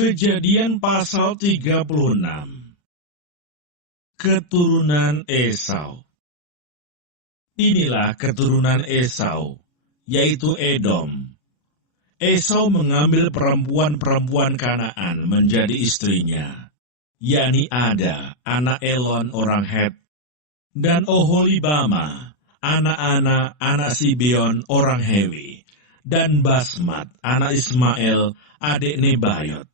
Kejadian pasal 36. Keturunan Esau. Inilah keturunan Esau, yaitu Edom. Esau mengambil perempuan-perempuan Kanaan menjadi istrinya, yakni Ada, anak Elon orang Het, dan Oholibama, anak Sibeon orang Hewi, dan Basmat, anak Ismael, adik Nebayot.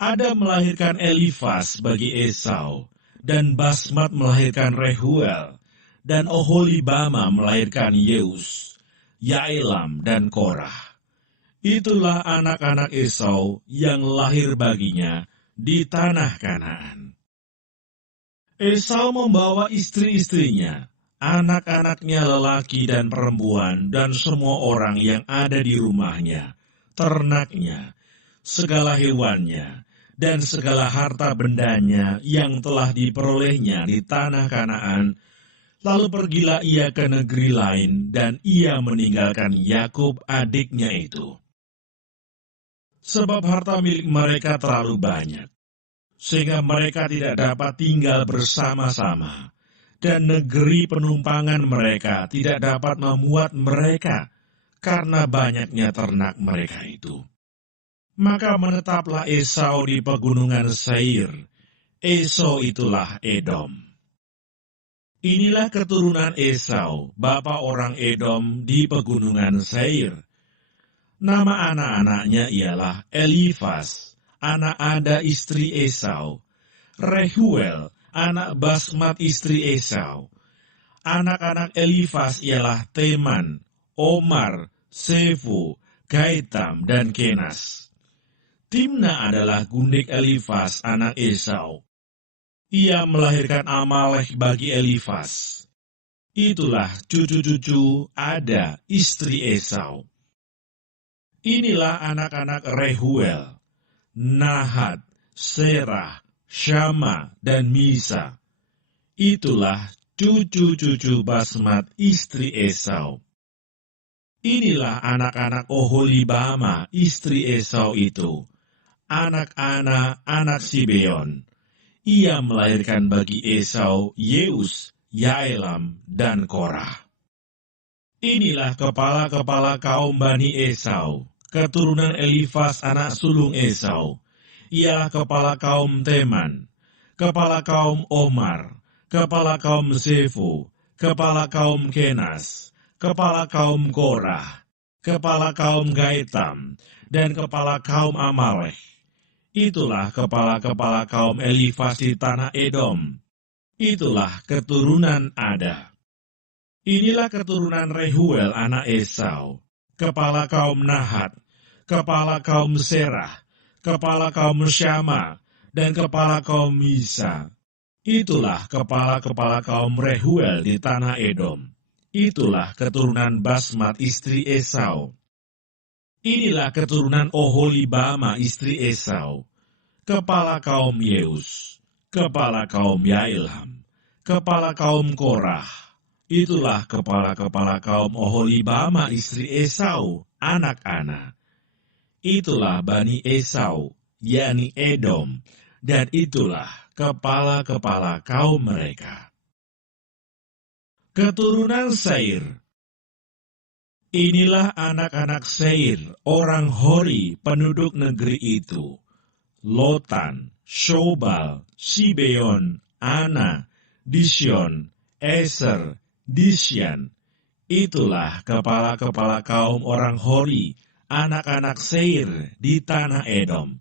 Ada melahirkan Elifas bagi Esau, dan Basmat melahirkan Rehuel, dan Oholibama melahirkan Yeus, Yaelam, dan Korah. Itulah anak-anak Esau yang lahir baginya di tanah Kanaan. Esau membawa istri-istrinya, anak-anaknya lelaki dan perempuan, dan semua orang yang ada di rumahnya, ternaknya, segala hewannya, dan segala harta bendanya yang telah diperolehnya di tanah Kanaan. Lalu pergilah ia ke negeri lain, dan ia meninggalkan Yakub adiknya itu. Sebab harta milik mereka terlalu banyak, sehingga mereka tidak dapat tinggal bersama-sama, dan negeri penumpangan mereka tidak dapat memuat mereka, karena banyaknya ternak mereka itu. Maka menetaplah Esau di pegunungan Seir. Esau itulah Edom. Inilah keturunan Esau, bapa orang Edom di pegunungan Seir. Nama anak-anaknya ialah Elifas, anak Ada istri Esau, Rehuel, anak Basmat istri Esau. Anak-anak Elifas ialah Teman, Omar, Sefu, Gaitam, dan Kenas. Timna adalah gundik Elifas anak Esau. Ia melahirkan Amalek bagi Elifas. Itulah cucu-cucu Ada istri Esau. Inilah anak-anak Rehuel, Nahat, Serah, Syama, dan Misa. Itulah cucu-cucu Basmat istri Esau. Inilah anak-anak Oholibama istri Esau itu, anak Sibeon. Ia melahirkan bagi Esau Yeus, Yaelam, dan Korah. Inilah kepala-kepala kaum Bani Esau, keturunan Elifas anak sulung Esau. Ialah kepala kaum Teman, kepala kaum Omar, kepala kaum Sefu, kepala kaum Kenas, kepala kaum Korah, kepala kaum Gaitam, dan kepala kaum Amalek. Itulah kepala-kepala kaum Elifas di tanah Edom. Itulah keturunan Ada. Inilah keturunan Rehuel anak Esau, kepala kaum Nahat, kepala kaum Serah, kepala kaum Syama, dan kepala kaum Misa. Itulah kepala-kepala kaum Rehuel di tanah Edom. Itulah keturunan Basmat istri Esau. Inilah keturunan Oholibama istri Esau, kepala kaum Yeus, kepala kaum Yaelam, kepala kaum Korah. Itulah kepala-kepala kaum Oholibama istri Esau, anak-anak. Itulah Bani Esau, yakni Edom, dan itulah kepala-kepala kaum mereka. Keturunan Seir. Inilah anak-anak Seir, orang Hori, penduduk negeri itu. Lotan, Shobal, Sibeon, Ana, Disyon, Eser, Disyan. Itulah kepala-kepala kaum orang Hori, anak-anak Seir di tanah Edom.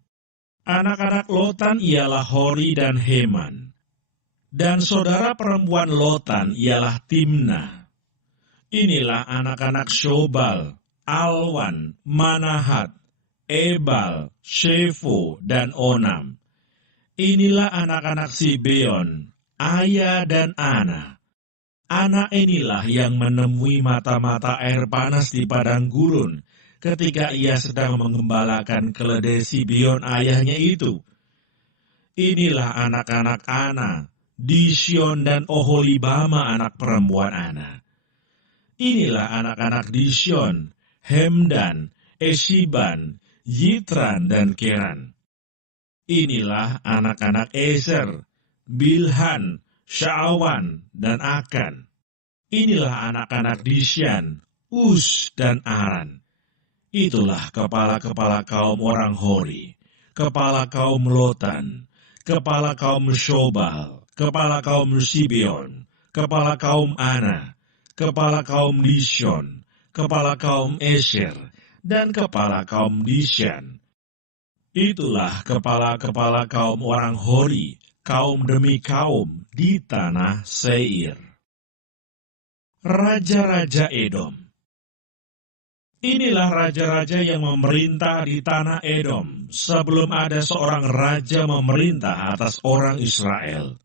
Anak-anak Lotan ialah Hori dan Heman. Dan saudara perempuan Lotan ialah Timna. Inilah anak-anak Shobal, Alwan, Manahat, Ebal, Shefo, dan Onam. Inilah anak-anak Sibeon, Aya dan Ana. Anak inilah yang menemui mata-mata air panas di padang gurun ketika ia sedang mengembalakan keledai Sibeon ayahnya itu. Inilah anak-anak Ana, Disyon, dan Oholibama anak perempuan Ana. Inilah anak-anak Disyon, Hemdan, Eshiban, Yitran, dan Keran. Inilah anak-anak Ezer, Bilhan, Sya'awan, dan Akan. Inilah anak-anak Disyan, Us, dan Aran. Itulah kepala-kepala kaum orang Hori, kepala kaum Lotan, kepala kaum Shobal, kepala kaum Sibeon, kepala kaum Ana, kepala kaum Dishon, kepala kaum Esher, dan kepala kaum Disyan. Itulah kepala-kepala kaum orang Hori, kaum demi kaum di tanah Seir. Raja-raja Edom. Inilah raja-raja yang memerintah di tanah Edom sebelum ada seorang raja memerintah atas orang Israel.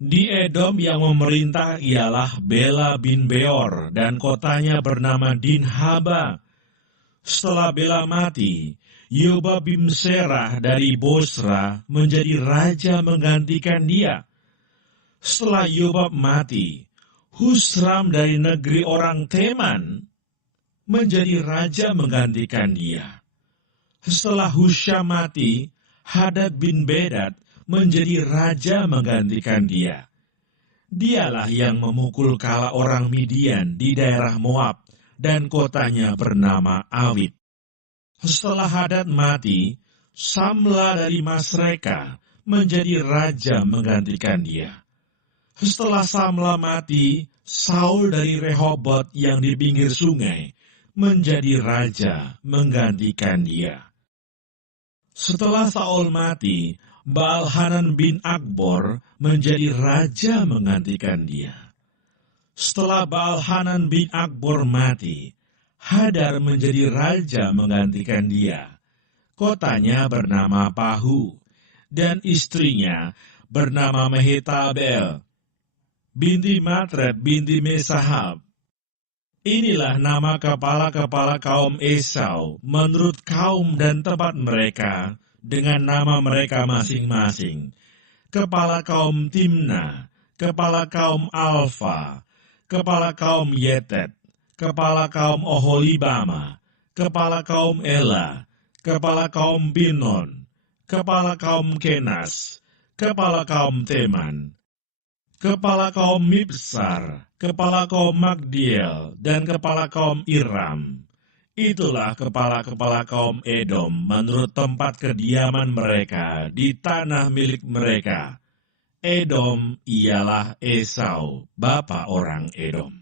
Di Edom yang memerintah ialah Bela bin Beor dan kotanya bernama Dinhaba. Setelah Bela mati, Yobab bin Serah dari Bosra menjadi raja menggantikan dia. Setelah Yobab mati, Husram dari negeri orang Teman menjadi raja menggantikan dia. Setelah Husham mati, Hadad bin Bedad menjadi raja menggantikan dia. Dialah yang memukul kala orang Midian di daerah Moab, dan kotanya bernama Awit. Setelah Hadad mati, Samla dari Masreka menjadi raja menggantikan dia. Setelah Samla mati, Saul dari Rehobot yang di pinggir sungai menjadi raja menggantikan dia. Setelah Saul mati, Baal-Hanan bin Akbor menjadi raja menggantikan dia. Setelah Baal-Hanan bin Akbor mati, Hadar menjadi raja menggantikan dia. Kotanya bernama Pahu, dan istrinya bernama Mehetabel, binti Matred binti Mesahab. Inilah nama kepala-kepala kaum Esau menurut kaum dan tempat mereka dengan nama mereka masing-masing. Kepala kaum Timna, kepala kaum Alfa, kepala kaum Yetet, kepala kaum Oholibama, kepala kaum Ela, kepala kaum Binon, kepala kaum Kenas, kepala kaum Teman, kepala kaum Mibsar, kepala kaum Magdiel, dan kepala kaum Iram. Itulah kepala-kepala kaum Edom menurut tempat kediaman mereka di tanah milik mereka. Edom ialah Esau, bapa orang Edom.